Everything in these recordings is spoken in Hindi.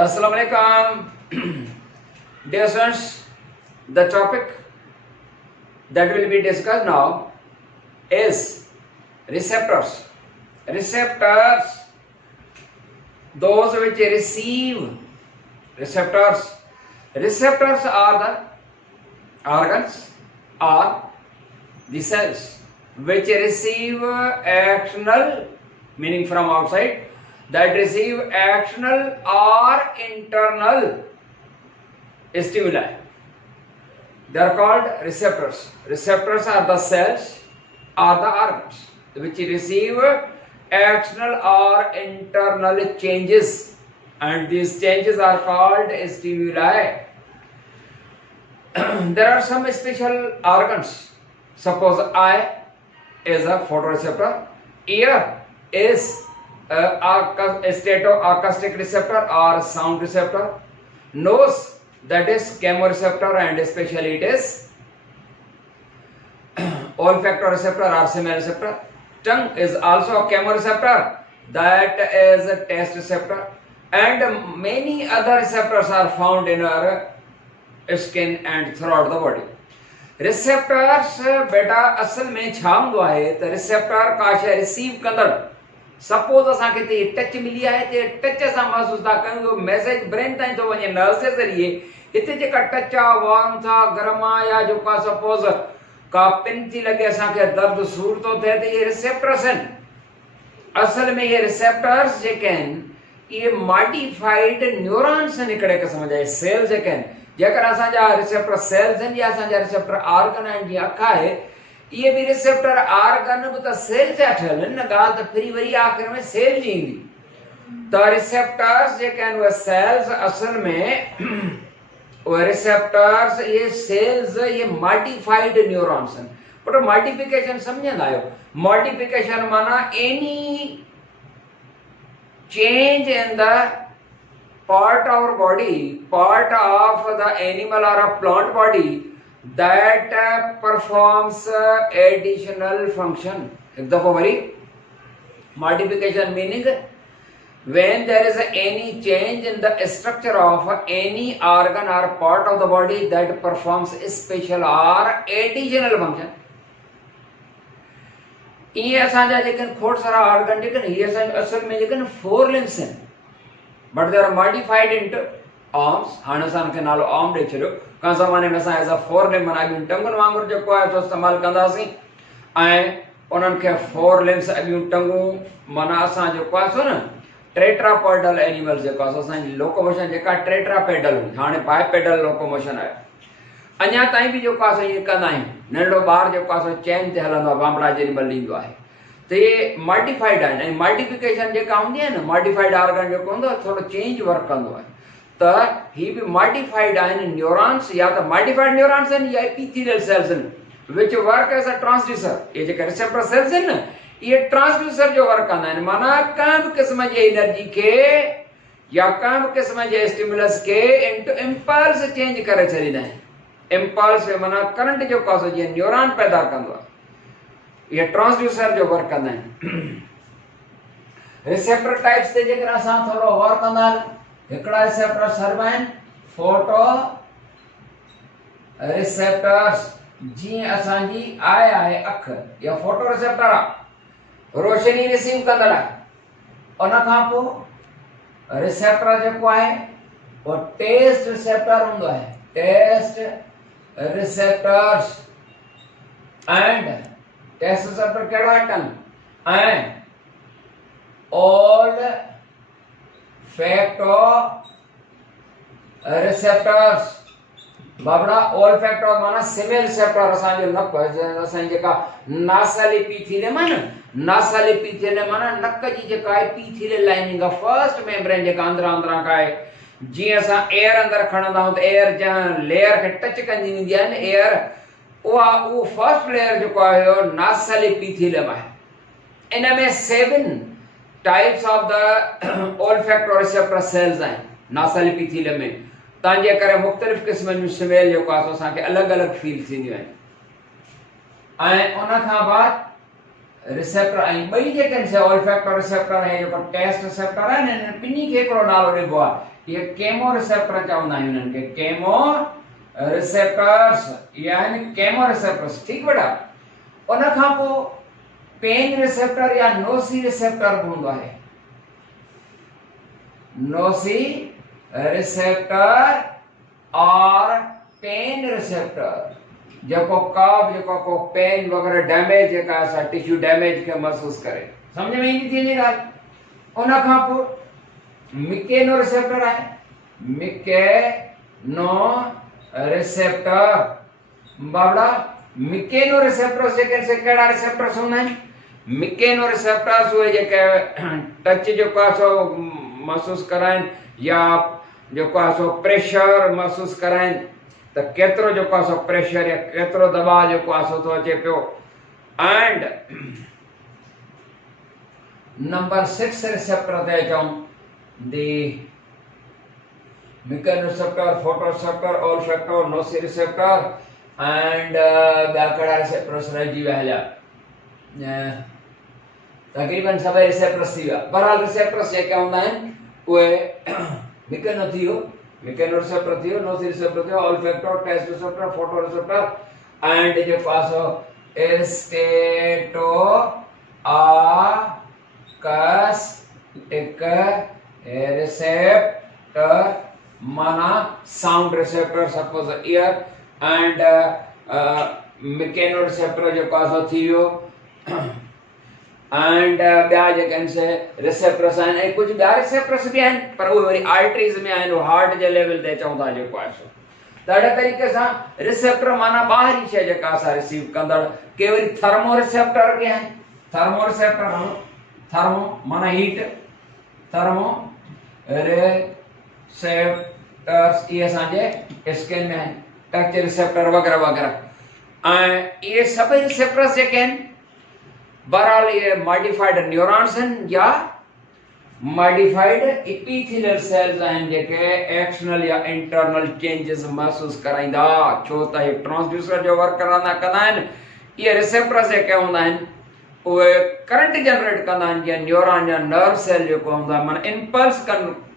Assalamu alaikum. Dear students, the topic that will be discussed now is receptors. Receptors, those which receive receptors. Receptors are the organs or the cells which receive external, meaning from outside, that receive external or internal stimuli. They are called receptors. Receptors are the cells or the organs which receive external or internal changes, and these changes are called stimuli. There are some special organs. Suppose eye is a photoreceptor, ear is a stereoacoustic receptor or sound receptor, nose that is chemoreceptor, and especially it is olfactoreceptor or smell receptor. Tongue is also a chemoreceptor, that is a taste receptor, and many other receptors are found in our skin and throughout the body. Receptors बेटा असल में छा हूंदो आहे त रिसेप्टर का शइ रिसीव कंदड़. सपोज असांखे ते टच मिली आहे, ते टच सां महसूस था कयूं, मैसेज ब्रेन ताईं थो वञे नर्व्स जे ज़रिए. हिते जेका टच आहे, वार्म था, गरम आहे, या जेका सपोज का पिन थी लॻे, असांखे दर्द सूर थो थिए, त इहे रिसेप्टर्स आहिनि. असल में इहे रिसेप्टर्स जेके आहिनि इहे मॉडिफाइड न्यूरॉन्स आहिनि. हिकिड़े क़िस्म जा सेल जेके आहिनि, जेकर असांजा रिसेप्टर सेल्स आहिनि या असांजा रिसेप्टर ऑर्गन आहिनि, जीअं अखि आहे, इहे बि रिसेप्टर ऑर्गन बि त सेल जा ठहियल आहिनि. न ॻाल्हि त फिरी वरी आख़िर में सेल जी ईंदी. त रिसेप्टर्स जेके आहिनि उहे सेल्स, असल में उहे रिसेप्टर्स, इहे सेल्स, इहे मॉडिफाइड न्यूरॉन्स आहिनि. पर मॉडिफिकेशन सम्झंदा आहियो? मॉडिफिकेशन माना any change in the part of our body, part of the animal or a plant body that performs additional function. एक दफा worry modification meaning when there is any change in the structure of any organ or part of the body that performs special or additional function. ये असांजा जेके खोड़ सारा ऑर्गन जेके ये असल में जेके फोर लिम्स हैं, but they are modified into arms. हाणे असांखे नालो आर्म ॾेई छॾियो. कंहिं ज़माने में असां एज़ अ फोर लिम्ब माना अॻियूं टंगुनि वांगुरु जेको आहे सो इस्तेमालु कंदासीं, ऐं उन्हनि खे फोर लिम्स, अॻियूं टंगूं, माना असां जेको आहे सो न टेट्रापॉडल एनिमल्स जेको आहे सो असांजी लोकोमोशन जेका टेट्रापेडल हुई, हाणे बाइपेडल लोकोमोशन आहे. अञा ताईं बि जेको आहे सो इहे कंदा आहियूं. नंढड़ो ॿारु जेको आहे सो चैन ते हलंदो आहे, बांबड़ा जेॾी महिल ईंदो आहे. त इहे मॉडिफाइड आहिनि. ऐं मॉडिफिकेशन जेका हूंदी आहे न, मॉडिफाइड ऑर्गन जेको हूंदो आहे थोरो चेंज वर्क कंदो आहे. त ही बि मॉडिफाइड आहिनि न्यूरॉन्स, या त मॉडिफाइड न्यूरॉन्स आहिनि या एपिथेलियल सेल्स आहिनि which work as a transducer. इहे जेके रिसेप्टर सेल्स आहिनि न, इहे ट्रांसड्यूसर जो वर्क कंदा आहिनि. माना कंहिं बि क़िस्म जे एनर्जी खे या कंहिं बि क़िस्म जे स्टिमुलस खे इंटू इम्पल्स चेंज करे छॾींदा आहिनि. इम्पल्स माना करंट जेको आहे सो जीअं न्यूरॉन पैदा कंदो आहे, ये ट्रांसड्यूसर जो वर्क कंदा आहिनि. रिसेप्टर टाइप्स ते जेकर असां थोरो गौर कंदा आहियूं, हिकिड़ा रिसेप्टर सर्व आहिनि फोटो रिसेप्टर्स. जीअं असांजी आई आहे, अखि, या फोटो रिसेप्टर आहे, रोशनी रिसीव कंदड़ आहे. उन खां पोइ रिसेप्टर जेको आहे उहो टेस्ट रिसेप्टर हूंदो आहे, taste receptors. And taste receptor कहिड़ो आहे? टंग. ऐं ऑल फैक्टो रिसेप्टर्स, बाबड़ा ऑल फैक्टो माना स्मेल रिसेप्टर. असांजो नक, असांजी जेका नासाली एपिथेलियम आहे न, नासाली एपिथेलियम माना नक जी जेका एपिथेलियल लाइनिंग आहे, फर्स्ट मेम्ब्रेन जेका अंदरां का आहे. जीअं असां एयर अंदरि खणंदा आहियूं त एयर जंहिं लेयर खे टच कंदी वेंदी आहे न एयर, उहो फर्स्ट लेयर जेको आहे नासल एपिथेलियम आहे. इन में 7 types of the olfactory receptor cells आहिनि नासल एपिथेलियम में. तंहिंजे करे मुख़्तलिफ़ क़िस्मनि जूं स्मेल जेको आहे सो असांखे अलॻि अलॻि फील थींदियूं आहिनि. ऐं उन खां बाद रिसेप्टर ऐं ॿई जेके आहिनि से ऑल्फैक्टो रिसेप्टर ऐं जेको टेस्ट रिसेप्टर आहे न, ॿिन्ही खे हिकिड़ो नालो ॾिबो आहे। इहे केमो रिसेप्टर चवंदा आहियूं इन्हनि खे, केमो रिसेप्टर्स, इहे आहिनि केमो रिसेप्टर्स। ठीकु बेटा। उन खां पोइ पेन रिसेप्टर या नोसी रिसेप्टर बि हूंदो आहे। नोसी रिसेप्टर और पेन रिसेप्टर, जेको को पेन वगैरह डैमेज जेका असां टिश्यू डैमेज खे महसूस करे, समझ में ईंदी थी ॻाल्हि। उन खां पोइ मिकेनो रिसेप्टर आहे। मिकेनो रिसेप्टर बाबड़ा, मिकेनो रिसेप्टर्स जेके से कहिड़ा रिसेप्टर्स हूंदा आहिनि? मिकेनो रिसेप्टर्स उहे जेके टच जेको आहे सो महसूस कराइनि या जेको आहे सो प्रेशर महसूस कराइनि, त केतिरो जेको आहे सो प्रेशर या केतिरो दबाव जेको आहे सो थो अचे पियो। एंड नंबर 6 रिसेप्टर ते अचूं, दी मेकेनोरिसेप्टर, फोटोरिसेप्टर, ऑल्फैक्टो, नोसी रिसेप्टर एंड ॿिया कहिड़ा रिसेप्टर्स रहिजी विया हलिया? तक़रीबन सभई रिसेप्टर्स थी विया। बहरहाल रिसेप्टर्स जेके हूंदा आहिनि उहे मिकेनो थी वियो, मिकेनो रिसेप्टर थी वियो, नोसी रिसेप्टर थी वियो, olfactory, taste receptor, photoreceptor and जेको आहे सो एस्टेटो आकस्टिक रिसेप्टर, माना sound receptor, suppose ear and mechanoreceptor जेको आहे सो थी वियो। एंड ॿिया जेके आहिनि से रिसेप्टर्स आहिनि, ऐं कुझु ॿिया रिसेप्टर्स बि आहिनि पर उहे वरी आर्टरीज़ में आहिनि, उहे हार्ट जे लेवल ते चऊं था जेको आहे सो। त अहिड़े तरीक़े सां रिसेप्टर माना ॿाहिरी शइ जेका असां रिसीव कंदड़। के वरी थर्मो रिसेप्टर बि आहिनि। थर्मो रिसेप्टर, थर्मो माना हीट, थर्मो रिसेप्टर्स इहे असांजे स्किन में आहिनि, टच रिसेप्टर वग़ैरह वग़ैरह। ऐं इहे सभई रिसेप्टर्स जेके आहिनि बहरहाल ये मॉडिफाइड न्यूरॉन्स आहिनि या मॉडिफाइड एपिथेलियल सेल्स आहिनि जेके एक्सटर्नल या इंटरनल चेंजेस महसूस कराईंदा, छो त हे ट्रांसड्यूसर जो वर्क कंदा आहिनि। ये रिसेप्टर्स जेके हूंदा आहिनि उहे करंट जनरेट कंदा आहिनि, जीअं न्यूरॉन या नर्व सेल जेको हूंदो आहे माना इम्पल्स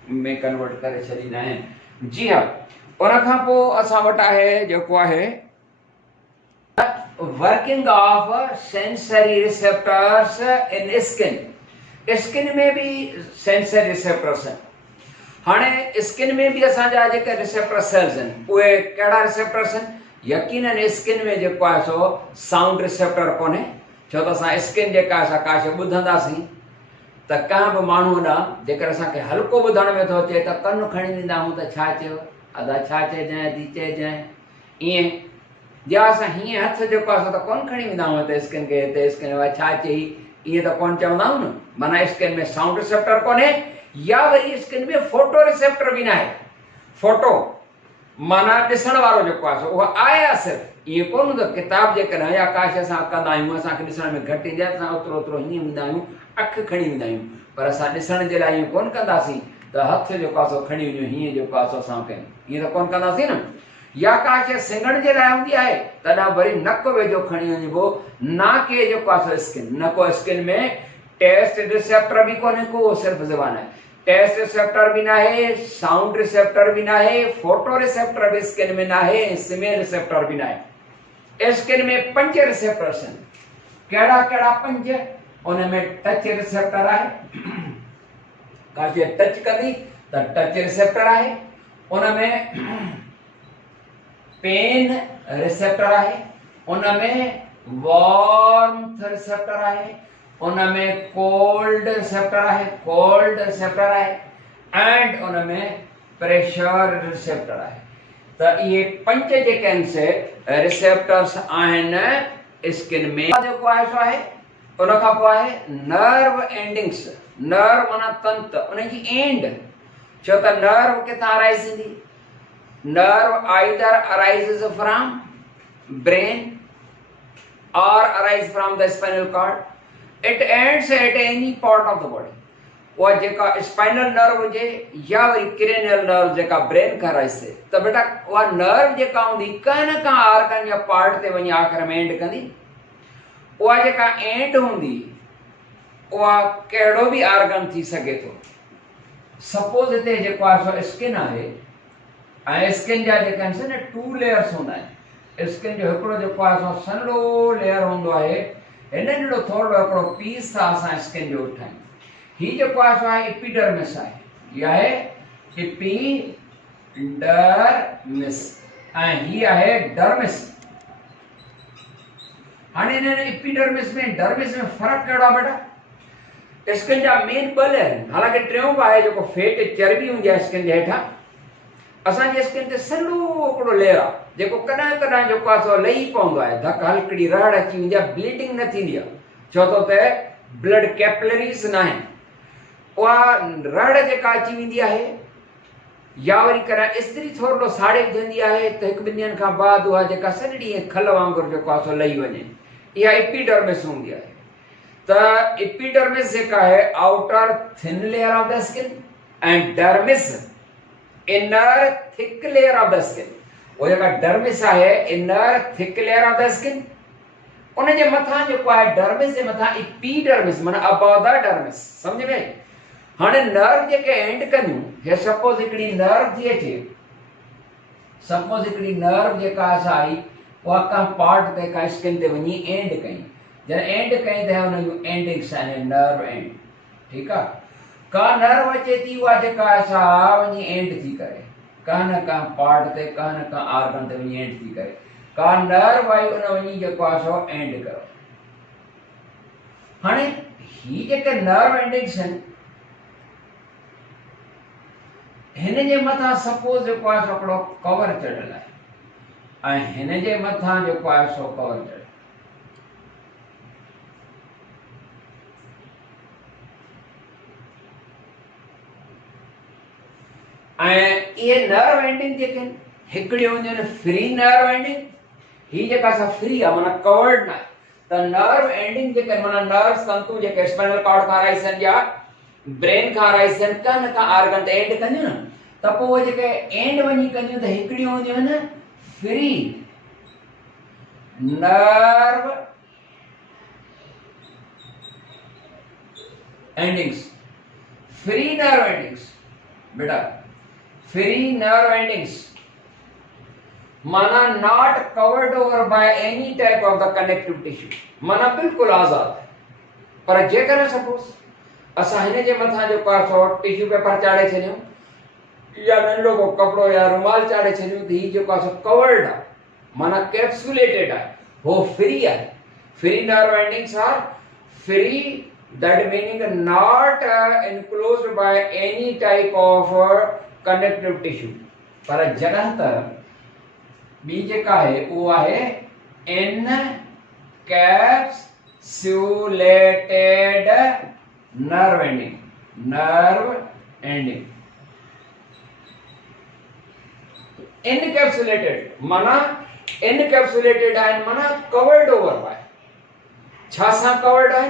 में कन्वर्ट करे छॾींदा आहिनि। जी हा। उन खां पोइ असां वटि आहे जेको आहे working of sensory receptors in skin. Skin में भी सेंसरी रिसेप्टर्स आहिनि। हाणे स्किन में भी असांजा जेके रिसेप्टर सेल्स आहिनि उहे कहिड़ा रिसेप्टर्स आहिनि? यकीनन स्किन में जेको आहे सो साउंड रिसेप्टर कोन्हे, छो त असां स्किन जेका असां का शइ ॿुधंदासीं त कंहिं बि माण्हू ॾांहुं जेकर असांखे हल्को ॿुधण में थो अचे त कनु खणी ॾींदा आहियूं त छा चयो, अदा छा चइजांइ, दी चइजांइ, ईअं। या असां हीअं हथ जेको आहे त कोन खणी वेंदा आहियूं हिते स्किन खे, हिते स्किन छा चई ईअं त कोन चवंदा आहियूं न, माना स्किन में साउंड रिसेप्टर कोन्हे। या वरी स्किन में फोटो रिसेप्टर बि न आहे। फोटो माना ॾिसण वारो जेको आहे उहो आहे सिर्फ़ु, ईअं कोन हूंदो किताब जेकॾहिं या का शइ असां कंदा आहियूं असांखे ॾिसण में घटि ईंदी आहे, असां ओतिरो ओतिरो हीअं वेंदा आहियूं, अखि खणी वेंदा आहियूं, पर असां ॾिसण जे लाइ ईअं कोन कंदासीं त हथु जेको आहे सो खणी वञूं हीअं जेको आहे सो असां कयूं, ईअं त कोन कंदासीं न। या का शइ सिंगण जे लाइ हूंदी आहे तॾहिं वरी नक वेझो खणी वञिबो, ना के जेको आहे सो स्किन, न को स्किन में टेस्ट रिसेप्टर बि कोन्हे को, सिर्फ़ु ज़बान आहे। टेस्ट रिसेप्टर भी ना है, साउंड रिसेप्टर भी ना है, फोटो रिसेप्टर भी स्किन में ना है, स्मेल रिसेप्टर भी ना है। स्किन में 5 रिसेप्टर्स हैं। केड़ा केड़ा 5? उनमें टच रिसेप्टर है, काशे टच कदी त टच रिसेप्टर है। उनमें पेन रिसेप्टर है, उनमें वार्मथ रिसेप्टर है, उनमें कोल्ड रिसेप्टर है, कोल्ड रिसेप्टर है, एंड उनमें प्रेशर रिसेप्टर है। तो ये 5 जेके से रिसेप्टर्स आहिनि स्किन में। जेको आहे सो आहे उन खां पोइ आहे नर्व एंडिंग्स। नर्व माना तंत, उन जी एंड, छो त नर्व किथां अराइज थींदी? Nerve either arises from brain और arise from the spinal cord. It ends at any part of the body. वो जेका स्पाइनल नर्व हुजे या वरी क्रेनियल नर्व जेका ब्रेन खां अराइज थिए, त बेटा उहा नर्व जेका हूंदी कंहिं न कंहिं आर्गन या पार्ट ते वञी आख़िर में एंड कंदी। उहा जेका एंड हूंदी उहा कहिड़ो बि आर्गन थी सघे थो। सपोज हिते जेको आहे सो स्किन आहे ऐं स्किन जा जेके आहिनि न 2 लेयर्स हूंदा आहिनि। स्किन जो हिकिड़ो जेको आहे सो सन्हो लेयर हूंदो आहे, हिन जहिड़ो थोरो हिकिड़ो पीस था असां स्किन जो ठाहियूं। हीउ जेको आहे सो आहे एपिडर्मिस आहे, हीअ आहे एपिडर्मिस ऐं हीअ आहे डर्मिस। हाणे हिन एपिडर्मिस में डर्मिस में फ़र्क़ु कहिड़ो आहे बेटा? स्किन जा मेन ॿ लेयर आहिनि, हालांकि टियों बि आहे जेको फैट चर्बी हूंदी आहे स्किन जे हेठां। असांजे स्किन ते सन्हो हिकिड़ो लेयर आहे जेको कॾहिं कॾहिं जेको आहे सो लही पवंदो आहे, धक हल्कड़ी रड़ अची वेंदी आहे, ब्लीडिंग न थींदी आहे, छो त ब्लड कैपिलरीज़ न आहिनि। उहा रड़ जेका अची वेंदी आहे या वरी कॾहिं इस्त्री थोरो साड़े विझंदी आहे त 1-2 ॾींहंनि खां बाद उहा जेका सॼी खल वांगुरु जेको आहे सो लही वञे, इहा एपिडर्मिस हूंदी आहे। त एपिडर्मिस जेका आहे outer thin layer of the skin and dermis inner thick layer of the skin. वो जेका डर्मिस आहे inner thick layer of the skin, उन जे मथां जेको आहे डर्मिस जे मथां एपिडर्मिस माना अबव द डर्मिस। समझ में? हाणे नर्व जेके एंड कनियूं, हे सपोज हिकिड़ी नर्व थी अचे, सपोज हिकिड़ी नर्व जेका असांजी उहा का पार्ट ते का स्किन ते वञी एंड कई, जॾहिं एंड कई त हुन जूं एंडिंग्स आहिनि नर्व एंड। ठीकु आहे? का नर्व अचे थी उहा जेका असां वञी एंड थी करे का न का पार्ट ते का न का आर्गन ते वञी एंड थी करे, का नर्व आई उन वञी जेको आहे सो एंड कयो। हाणे ही जेके नर्व एंडिंग्स आहिनि हिन जे मथां सपोज जेको आहे सो हिकिड़ो कवर चढ़ियल आहे ऐं हिन जे मथां जेको आहे सो कवर चढ़ियल ऐं इहे नर्व एंडिंग जेके आहिनि हिकिड़ियूं हूंदियूं आहिनि फ्री नर्व एंडिंग, ही जेका असां फ्री आहे माना कवर्ड न आहे। त नर्व एंडिंग जेके माना नर्व तंतु जेके स्पाइनल कॉर्ड खां राइज़ या ब्रेन खां राइज़ का न का आर्गन ते एंड कंदियूं न, त पोइ उहे जेके एंड वञी कंदियूं त हिकिड़ियूं हूंदियूं आहिनि free nerve endings. Free nerve endings बेटा, फ्री नर्व एंडिंग्स माना not covered over by any type of the connective tissue, माना बिल्कुल आजाद। पर जेकर सपोज असां हिन जे मथां जेको आहे सो टिश्यू पेपर चाढ़े छॾियूं या नंढो को कपिड़ो या रुमाल चाढ़े छॾियूं त हीउ जेको आहे सो कवर्ड आहे माना कैप्सुलेटेड आहे, हो फ्री आहे। Free nerve endings are free, that meaning not enclosed by any type of connective tissue। पर जगह त बी जेका है वो है encapsulated nerve ending, nerve ending। encapsulated माना encapsulated है माना covered over by, छा सां covered है?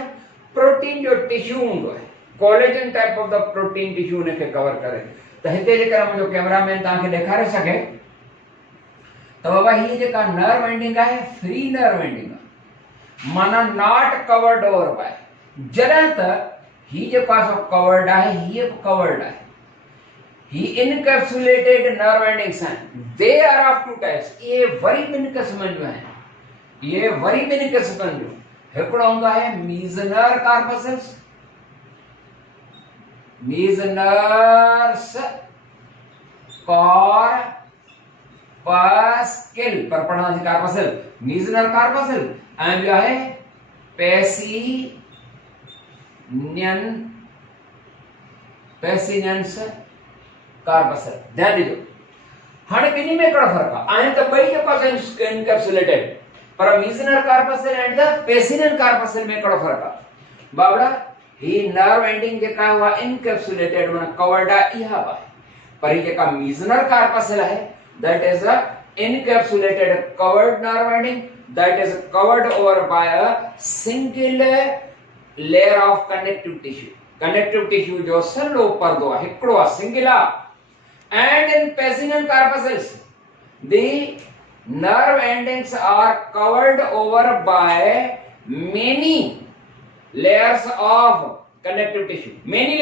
प्रोटीन जो टिश्यू हूंदो है, collagen type of the protein tissue उनखे कवर करे। त हिते जेकर मुंहिंजो कैमरामैन तव्हांखे ॾेखारे सघे त बाबा हीअ जेका नर्व एंडिंग आहे फ्री नर्व एंडिंग आहे माना नॉट कवर्ड ओवर बाय। जॾहिं त हीअ जेको आहे सो कवर्ड आहे, हीअ बि कवर्ड आहे, ही इनकैप्सुलेटेड नर्व एंडिंग्स आहिनि। They are of two types, इहे वरी ॿिनि क़िस्मनि जूं आहिनि, इहे वरी ॿिनि क़िस्मनि जूं। हिकिड़ो हूंदो आहे मीज़नर कार्पसल्स, मीज़नर्स कॉर्पस्किल, पर पढ़ंदासीं कार्पसल, मीज़नर कार्पसल, ऐं ॿियो आहे पेसिनियंस कार्पसल। ध्यान ॾिजो, हाणे ॿिन्ही में कहिड़ो फ़र्क़ु आहे? आहिनि त ॿई जेको आहे इनकैप्सुलेटेड, पर मीज़नर कार्पसल एंड द पेसिनियन कार्पसल में कहिड़ो फ़र्क़ु आहे? बाबड़ा ही नर्व एंडिंग जेका हुआ इनकैप्सुलेटेड माना कवर्ड आहे, इहा आहे। पर ही जेका मीज़नर कार्पसल है that is a encapsulated covered nerve ending that is covered over by a single layer of connective tissue. Connective tissue जो सलो पर्दो आहे, हिकिड़ो आहे, सिंगल आहे। And in Pacinian corpuscles the nerve endings are covered over by many layers of connective tissue, many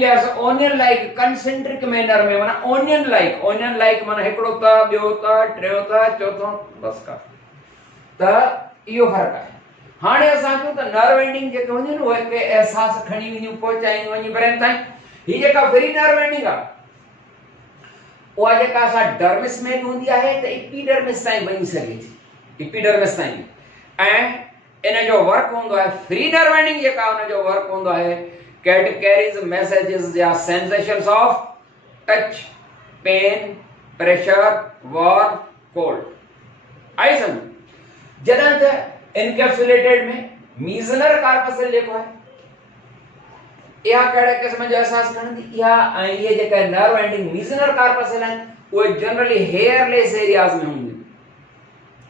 layers onion like concentric manner में माना onion like माना हिकिड़ो त ॿियो त टियों त चौथों बस का त इहो फर्क आहे। हाणे असां चऊं त नर्व एंडिंग जेके हूंदियूं उहे के एहसास खणी वञूं पहुचायूं वञी ब्रेन ताईं। ही जेका फ्री नर्व एंडिंग आहे उहा जेका असां डर्मिस में हूंदी आहे त एपिडर्मिस ताईं वञी सघे थी, एपिडर्मिस ताईं। ऐं इन जो वर्क हूंदो आहे फ्री नर्व एंडिंग जेका उन जो वर्क हूंदो आहे कैट कैरीज मैसेजेस या sensations of touch, pain, pressure, warm, cold. आई समझ? जॾहिं त इनकैप्सुलेटेड में मीज़नर कार्पसल जेको आहे इहा कहिड़े क़िस्म जो एहसास खणंदी, इहा ऐं इहे जेका नर्व एंडिंग मीज़नर कार्पसल आहिनि उहे जनरली हेयरलेस एरियाज़ में हूंदियूं।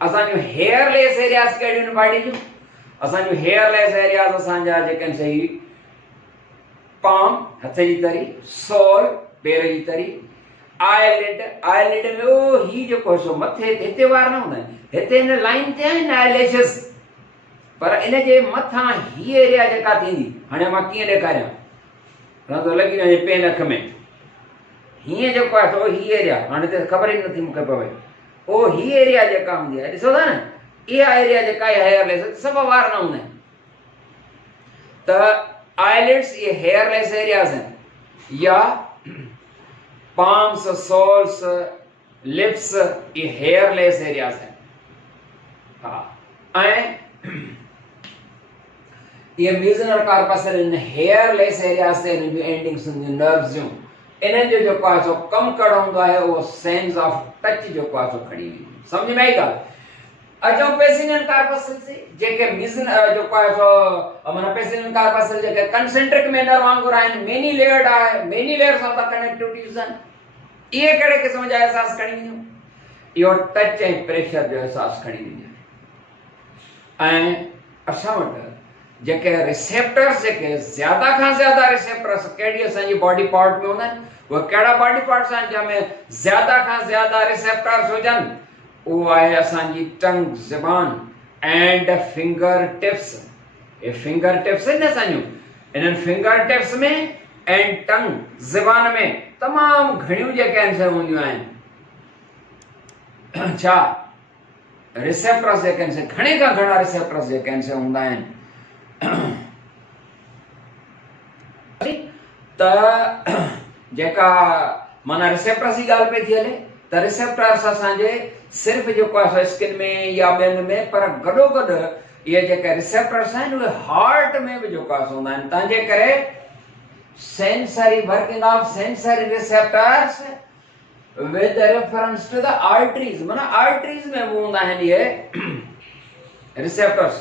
असांजूं हेयरलेस एरियाज़ कहिड़ियूं बॉडी जूं? असांजूं हेयरलेस एरियाज़ असांजा जेके आहिनि सही पाम हथ जी तरी, सोल पेर जी तरी, आईलिड में ओ ही जेको हिसो मथे हिते वार न हूंदा आहिनि, हिते हिन लाइन ते आहिनि आईलैशेस, पर इन जे मथां ही एरिया जेका थींदी, हाणे मां कीअं ॾेखारियां रंधो लॻी वञे पेन अख में, हीअं जेको आहे सो ही एरिया हाणे त ख़बर ई नथी मूंखे पवे, ओ ही एरिया जेका हूंदी आहे ॾिसो था न, इहा एरिया जेका आहे हेयरलेस सभु वार न हूंदा आहिनि। त आईलिड्स ये हेयरलेस एरियाज हैं, या पाम्स, सोल्स, लिप्स ये हेयरलेस एरियाज हैं। हाँ, ये मीज़नर कार्पसल इन हेयरलेस एरियाज से इन एंडिंग्स इन नर्व्स जो इन जो आहे सो कम करणो हूंदो आहे वो सेंस ऑफ टच जो आहे सो खणी वेंदी। समझ में आई ॻाल्हि? अचो पेसिनियन कार्पसल से जेके मिज़न जो आहे सो माना पेसिनियन कार्पसल जेके कंसेंट्रिक मैनर वांगुर आहिनि, मेनी लेयर्ड आहे, many layers of the connective tissues आहिनि। इहे कहिड़े क़िस्म जा एहसास खणी वेंदियूं? इहो टच ऐं प्रेशर जो एहसास खणी वेंदियूं। ऐं असां वटि जेके रिसेप्टर्स जेके ज़्यादा खां ज़्यादा रिसेप्टर्स कहिड़ी असांजी बॉडी पार्ट में हूंदा आहिनि, उहे कहिड़ा बॉडी पार्ट्स आहिनि जंहिंमें ज़्यादा खां ज़्यादा रिसेप्टर्स हुजनि? वो आहे असांजी टंग, ज़बान एंड फिंगर टिप्स। ये फिंगर टिप्स आहिनि असांजूं, इन्हनि फिंगर टिप्स में एंड टंग, ज़बान में तमामु घणियूं जेके आहिनि से हूंदियूं आहिनि छा रिसेप्टर्स जेके आहिनि से घणे खां घणा रिसेप्टर्स जेके आहिनि से हूंदा आहिनि। त जेका माना रिसेप्टर्स जी ॻाल्हि पई थी हले त रिसेप्टर्स असांजे सिर्फ़ जेको आहे स्किन में या ॿियनि में, पर गॾोगॾु इहे जेके रिसेप्टर्स आहिनि उहे हार्ट में बि जेको आहे हूंदा आहिनि। तंहिंजे करे sensory working of sensory receptors with reference to the arteries, माना आर्टरीज में बि हूंदा आहिनि इहे रिसेप्टर्स।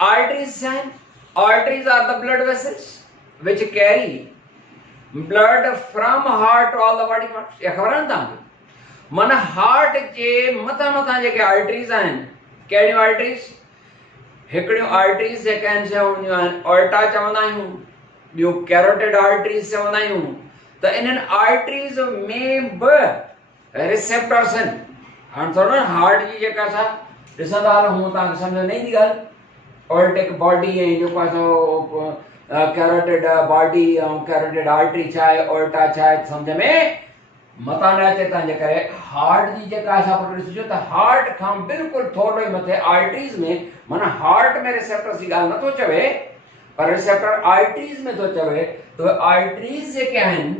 आर्टरीज आहिनि, arteries are the blood vessels which carry blood from heart to all the body parts. ये ख़बर आहे तव्हांखे? माना हार्ट जे मथां जेके आर्टरीज आहिनि, कहिड़ियूं आर्टरीज? हिकिड़ियूं आर्टरीज जेके आहिनि से हूंदियूं आहिनि ऑर्टा चवंदा आहियूं, ॿियूं कैरोटिड आर्टरीज चवंदा आहियूं। त इन्हनि आर्टरीज में बि रिसेप्टर्स आहिनि। हाणे थोरो न हार्ट जी जेका असां ॾिसंदा हलूं तव्हांखे सम्झ न ईंदी ॻाल्हि, ऑर्टिक बॉडी ऐं जेको आहे सो कैरोटिड बॉडी ऐं कैरोटिड आर्टरी छा आहे, ऑर्टा छा आहे, सम्झ में मता न अचे। तंहिंजे करे हार्ट जी जेका असां पोइ ॾिसिजो त हार्ट खां बिल्कुलु थोरो ई मथे आर्टरीज़ में, माना हार्ट में रिसेप्टर्स जी ॻाल्हि नथो चवे, पर रिसेप्टर आर्टरीज़ में थो चवे। त आर्टरीज़ जेके आहिनि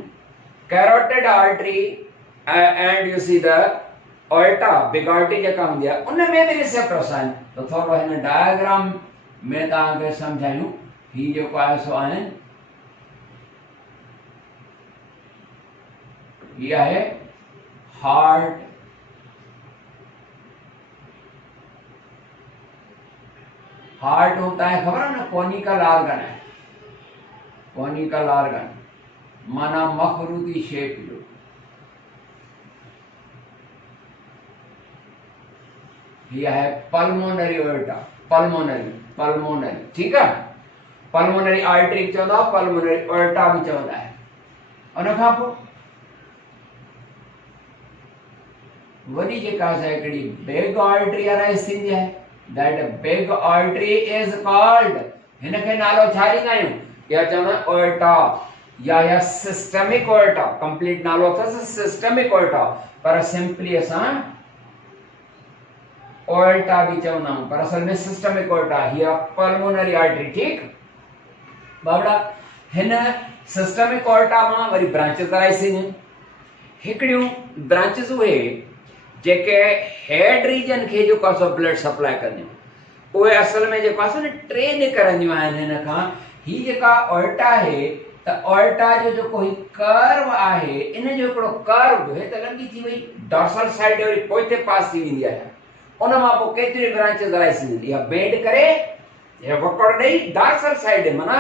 carotid artery and you see the aorta, big artery जेका हूंदी आहे उन में बि रिसेप्टर्स आहिनि। त थोरो हिन डायग्राम में तव्हांखे सम्झायूं, ही जेको आहे सो आहिनि, ये है हार्ट, हार्ट होता है खबर है ना, कॉनिकल ऑर्गन है, कॉनिकल ऑर्गन माना मखरूती शेप जो। यह है पल्मोनरी ऑर्टा, पल्मोनरी ठीक है, पल्मोनरी आर्टरी चवंदा, पल्मोनरी ऑर्टा भी चवंदा है। उन खां पोइ वरी जेका हिकिड़ी बिग आर्टरी अराइज़ थींदी आहे, that big artery is called हिनखे नालो छा ॾींदा आहियूं, या चवंदा ओर्टा या सिस्टमिक ओर्टा। कंप्लीट नालो अथसि सिस्टमिक ओर्टा, पर सिंपली असां ओर्टा भी चवंदा आहियूं, पर असल में सिस्टमिक ओर्टा हिया पल्मोनरी आर्टरी। ठीक बाबड़ा, हिन सिस्टमिक ओर्टा मां वरी ब्रांचेस कराइसिन। हिकड़ियूं ब्रांचेस उहे जेके हेड रीजन खे जो कासो ब्लड सप्लाई कंदियूं, उहे असल में जेको आहे न टे निकरंदियूं आहिनि हिन खां। ही जेका ओर्टा आहे त ओर्टा जो जेको ही कर्व आहे, इन जो हिकिड़ो कर्व है त लंबी थी वई डॉर्सल साइड वरी पोइते पास थी वेंदी आहे। उन मां पोइ केतिरी ब्रांचेस कराइसिन, या बेंड करे या वकड़ ॾेई डॉर्सल साइड माना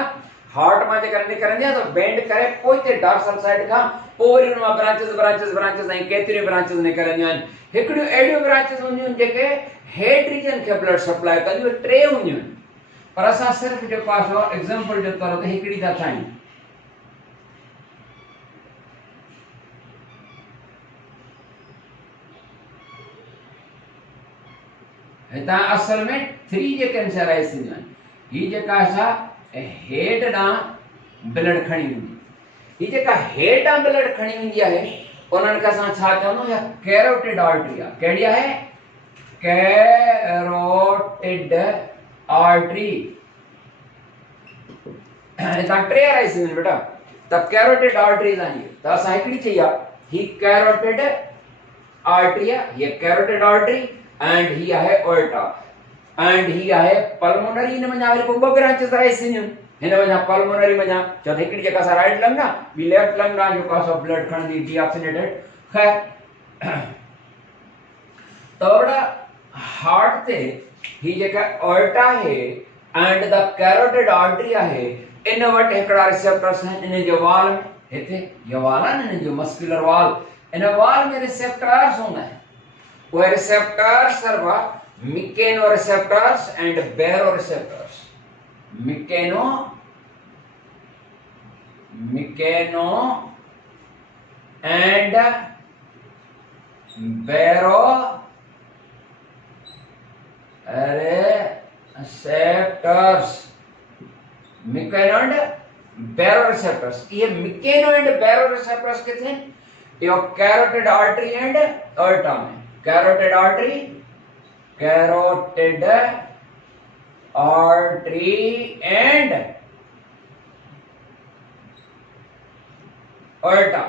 हार्ट मां जेका निकरंदी आहे त बेंड करे पोइते डॉर्सल साइड खां पोइ वरी उन मां ब्रांचेस ब्रांचेस ब्रांचेस ऐं केतिरी ब्रांचेस निकरंदियूं आहिनि। हिकिड़ियूं अहिड़ियूं ब्रांचेस हूंदियूं आहिनि जेके हेड रीजन खे ब्लड सप्लाई कंदियूं, टे हूंदियूं आहिनि, पर असां सिर्फ़ जेको आहे एग्जांपल जे तौर ते हिकिड़ी था ठाहियूं। हितां असल में 3 जेके आंसर थींदियूं आहिनि। ही जेका असां हेड ॾांहुं ब्लड खणी वेंदी, ही जेका हेड ॾांहुं ब्लड खणी वेंदी आहे उन्हनि खे असां छा चवंदा आहियूं, कैरोटिड आर्टरी आहे। कहिड़ी आहे, कैरोटिड आर्टरी। हितां टे आराइसियूं आहिनि बेटा, त कैरोटिड आर्टरीज़ आहिनि। त असां हिकिड़ी चई आहे ही कैरोटिड आर्टरी आहे, हीअ कैरोटिड आर्टरी एंड ही आहे ओर्टा एंड ही आहे पल्मोनरी। इन वञा वरी पोइ ॿ ब्रांचेस आराइसियूं आहिनि। हिन वञा पल्मोनरी वञा चवंदा हिकिड़ी जेका असां राइट लंग आहे, ॿी लेफ्ट लंग आहे, जेको असां ब्लड खणंदी डीऑक्सीनेटेड। खैर त वड़ा हार्ट ते ही जेका ओर्टा आहे एंड द कैरोटिड आर्टरी आहे, इन वटि हिकिड़ा रिसेप्टर्स आहिनि। इन जे वाल में, हिते ये वाल आहे न, इन जो मस्कुलर वाल, इन वाल में रिसेप्टर्स हूंदा आहिनि। उहे रिसेप्टर्स सर्वा mechanoreceptors and baroreceptors. Mechano and baroreceptors. Mechano and baroreceptors. ये मिकेनो एंड बैरो रिसेप्टर्स किथे हैं? ये कैरोटिड आर्टरी एंड ओर्टा में। कैरोटिड आर्टरी एंड ओर्टा,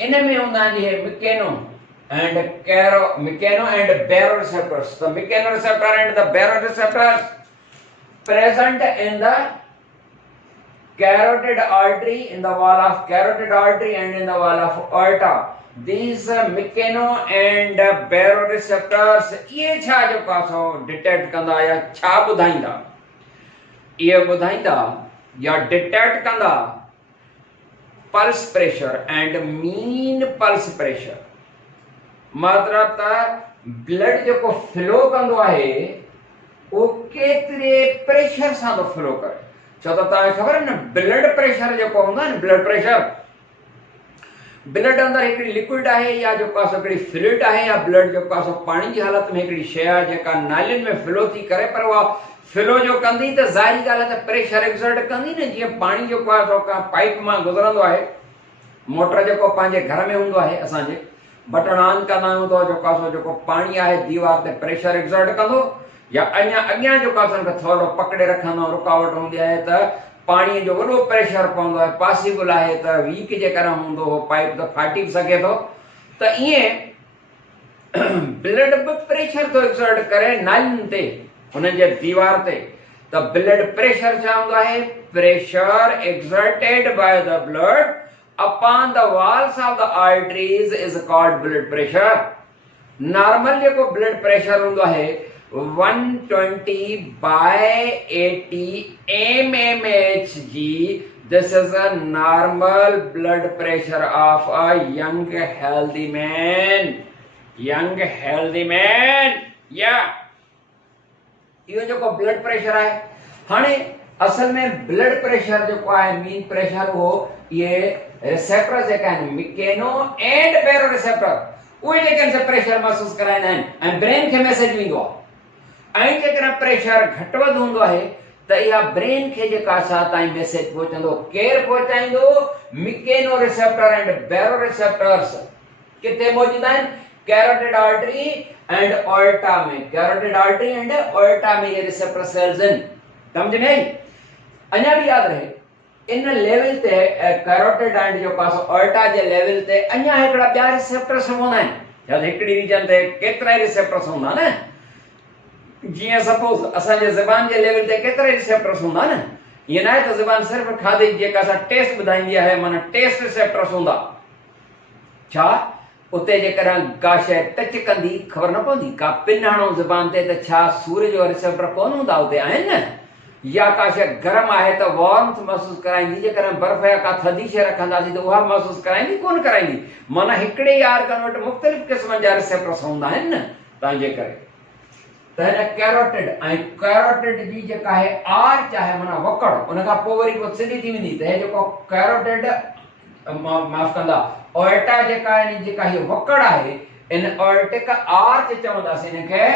इन में होंदा आहिनि mechano and baroreceptors. The mechanoreceptor and the baroreceptors present in the carotid artery, in the wall of carotid artery and in the wall of aorta. These mechano and baroreceptors ये छा जो कासो डिटेक्ट कंदा या छा ॿुधाईंदा? ये ॿुधाईंदा या डिटेक्ट कंदा pulse pressure and mean pulse pressure. मतलब त ब्लड जो फ्लो कंदो आहे वो केतिरे प्रेशर सां तो फ्लो करे। छो त तव्हांखे ख़बर आहे न, ब्लड प्रेशर जेको हूंदो आहे न, ब्लड प्रेशर, ब्लड अंदर हिकिड़ी लिक्विड आहे या जो कासो हिकिड़ी फ्लूइड आहे, या ब्लड जो कासो पाणी जी हालत में हिकिड़ी शइ आहे जेका नालियुनि में फ्लो थी करे, पर उहा फ्लो जो कंदी त ज़ाहिरी ॻाल्हि आहे त प्रेशर एक्सर्ट कंदी न। जीअं पाणी जो पाइप मां गुज़रंदो आहे, मोटर जेको पंहिंजे घर में हूंदो आहे, असांजे बटन ऑन कंदा आहियूं त जो कासो जेको पाणी आहे दीवार ते प्रेशर एक्सर्ट कंदो, या अॻियां जो कासो थोरो पकड़े रखंदो, रुकावट हूंदी आहे त पाणीअ जो वॾो प्रेशर पवंदो आहे, पॉसिबल आहे त वीक जे करे हूंदो हो पाइप त फाटी बि सघे थो। त ईअं ब्लड बि प्रेशर थो एक्सर्ट करे नालियुनि ते, हुन जे दीवार ते। त ब्लड प्रेशर छा हूंदो आहे? Pressure exerted by the blood upon the walls of the arteries is called blood pressure. Normal जेको ब्लड प्रेशर हूंदो आहे 120 by 80 mmHg. This is a normal blood pressure of a young healthy man. Young healthy man. Yeah. इहो जेको ब्लड प्रेशर आहे, हाणे असल में ब्लड प्रेशर जेको आहे मीन प्रेशर, वो ये रिसेप्टर जेका आहिनि मिकेनो एंड बैरो रिसेप्टर, उहे जेके प्रेशर महसूस कराईंदा आहिनि ऐं ब्रेन खे मैसेज वेंदो आहे। ऐं जेकॾहिं प्रेशर घटि वधि हूंदो आहे त इहा ब्रेन खे जेका असां ताईं मैसेज पहुचंदो, केरु पहुचाईंदो? मिकेनो रिसेप्टर एंड बैरो रिसेप्टर्स किथे मौजूद आहिनि? कैरोटिड आर्टरी एंड ऑर्टा में। कैरोटिड आर्टरी एंड ऑर्टा में ये रिसेप्टर सेल्स आहिनि। समझ में आई? अञा भी याद रहे इन लेवल ते कैरोटिड एंड जो पास ऑर्टा जे लेवल ते अञा हिकड़ा ॿिया रिसेप्टर्स हूंदा आहिनि। या हिकड़ी रीजन ते केतिरा रिसेप्टर्स हूंदा न, जियां सपोज असांजे ज़बान जे लेवल ते केतिरा रिसेप्टर्स हूंदा न। ईअं न आहे त ज़बान सिर्फ़ खाधे जी जेका असां टेस्ट ॿुधाईंदी आहे, माना टेस्ट रिसेप्टर्स हूंदा। छा उते जेकॾहिं का शइ टच कंदी ख़बर न पवंदी, का पिन हणो ज़बान ते त छा सूर्य जो रिसेप्टर कोन हूंदा उते? आहिनि न। या का शइ गरम आहे त वार्मथ महसूस कराईंदी, जेकॾहिं बर्फ़ या का थधी शइ रखंदासीं त उहा महसूस कराईंदी कोन कराईंदी? माना हिकिड़े ई आर्गन वटि मुख़्तलिफ़ क़िस्मनि जा रिसेप्टर्स हूंदा आहिनि न। तंहिंजे करे त हिन कैरोटिड ऐं कैरोटिड जी जेका आहे आर्च आहे, माना वकड़, उन खां पोइ वरी पोइ सिधी थी वेंदी। त हे जेको कैरोटिड माफ़ कंदा ऑर्टा जेका आहे, जेका हीअ वकड़ आहे, इन ऑर्टिक आर्च चवंदासीं हिनखे,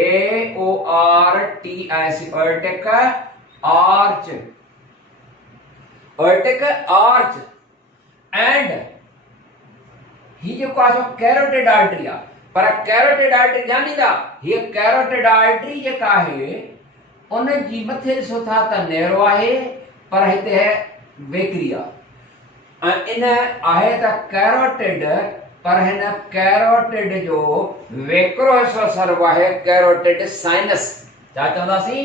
AORTIC, aortic arch. Aortic arch and he जेको आहे कैरोटिड आर्टरी आहे। पर कैरोटिड आर्टरी ॼाणींदा, हीअ कैरोटिड आर्टरी जेका आहे उन जी मथे ॾिसो था त नेरो आहे, पर हिते है वेकरी आहे। ऐं इन आहे त कैरोटिड, पर हिन कैरोटिड जो वेकरो हिस्सो सर्व आहे कैरोटिड साइनस। छा चवंदासीं?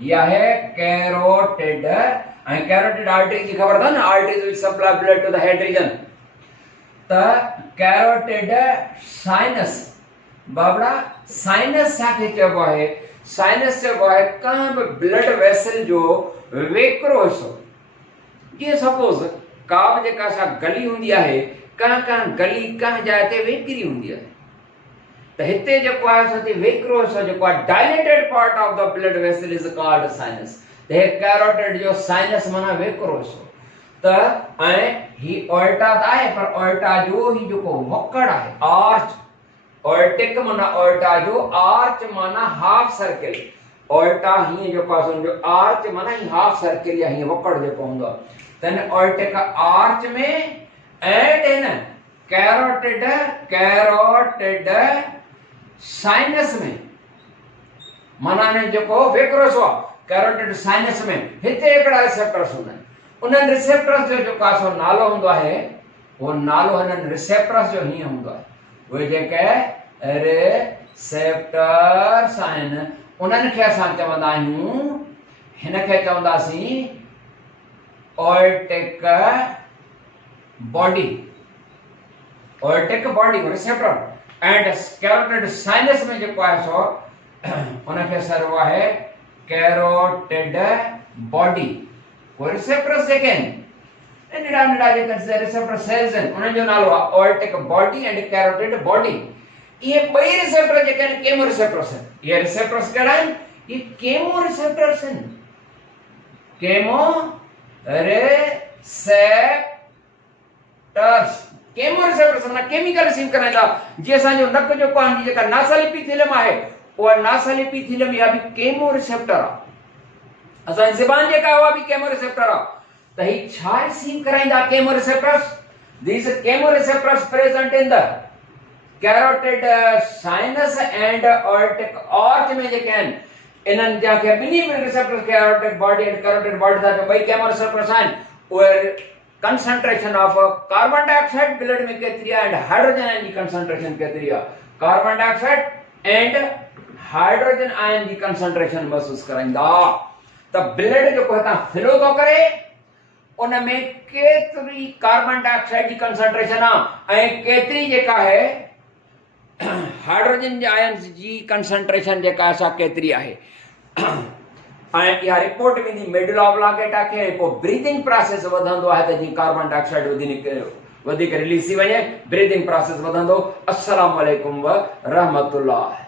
इहा आहे कैरोटिड। ऐं कैरोटिड आर्टरी जी ख़बर अथव न, arteries which supply blood to the head region. त कैरोटिड साइनस, बाबड़ा साइनस छाखे चइबो आहे? साइनस चइबो आहे कंहिं बि ब्लड वेसल जो वेकरो हिस्सो। जीअं सपोज का बि जेका असां गली हूंदी आहे, कंहिं गली कंहिं जाइ ते वेकरी हूंदी आहे, त हिते जेको आहे असांखे वेकरो हिस्सो जेको आहे dilated part of the blood vessel is called sinus. त हे कैरोटिड जो साइनस माना वेकरो हिस्सो। त ऐं ही ऑर्टा त आहे, पर ऑर्टा जो ही जेको वकड़ आहे आर्च, ऑर्टिक माना ऑर्टा जो, आर्च माना हाफ सर्किल। ऑर्टा हीअं जेको आहे सम्झो, आर्च माना ही हाफ सर्किल या हीअं वकड़ जेको हूंदो आहे। त हिन ऑर्टिक आर्च में एंड इन कैरोटिड साइनस में, माना ने जेको वेकरो हिस्सो आहे कैरोटिड साइनस में, हिते हिकिड़ा रिसेप्टर्स हूंदा आहिनि। उन्हनि रिसेप्टर्स जो जेको आहे सो नालो हूंदो आहे, उहो नालो हिननि रिसेप्टर्स जो हीअं हूंदो आहे। उहे जेके रिसेप्टर्स आहिनि उन्हनि खे असां चवंदा आहियूं, हिनखे चवंदासीं aortic body. Aortic body receptor and carotid sinus में जेको आहे सो उनखे सर्व आहे कैरोटिड बॉडी। वो रिसेप्टर्स जेके आहिनि नंढा नंढा जेके रिसेप्टर सेल्स आहिनि, उन्हनि जो नालो आहे aortic body and carotid body. इहे ॿई रिसेप्टर जेके आहिनि केमो रिसेप्टर्स आहिनि। इहे रिसेप्टर्स कहिड़ा आहिनि? इहे केमो रिसेप्टर्स आहिनि। केमो रिसेप्टर्स, केमो रिसेप्टर्स ना केमिकल रिसीव कराईंदा। जीअं असांजो नक जेको आहे, जेका नासल एपिथेलियम आहे, उहा नासल एपिथेलियम इहा बि केमो रिसेप्टर आहे। असांजी ज़बान जेका आहे उहा बि केमो रिसेप्टर आहे। त ही छा रिसीव कराईंदा chemo receptors? These chemoreceptors present in the carotid sinus and aortic arch में जेके आहिनि, इन्हनि जा के ॿिन्ही receptors carotid body and carotid body था जो ॿई केमोरेसेप्टर्स आहिनि। उहे concentration of carbon dioxide blood में केतिरी आहे एंड हाइड्रोजन आयन जी कंसंट्रेशन केतिरी आहे। Carbon dioxide and hydrogen ion जी कंसंट्रेशन महसूस कराईंदा। त ब्लड जेको हितां फ्लो थो करे, उन में केतिरी कार्बन डाइऑक्साइड जी कंसंट्रेशन आहे ऐं केतिरी जेका आहे हाइड्रोजन जे आयन्स जी कंसंट्रेशन जेका असां केतिरी आहे। ऐं इहा रिपोर्ट वेंदी मेडुला ऑब्लांगेटा खे। पोइ ब्रीदिंग प्रोसेस वधंदो आहे त जीअं कार्बन डाइऑक्साइड वधीक रिलीज़ थी वञे, ब्रीदिंग प्रोसेस वधंदो। अस्सलाम वालेकुम व रहमतुल्लाह।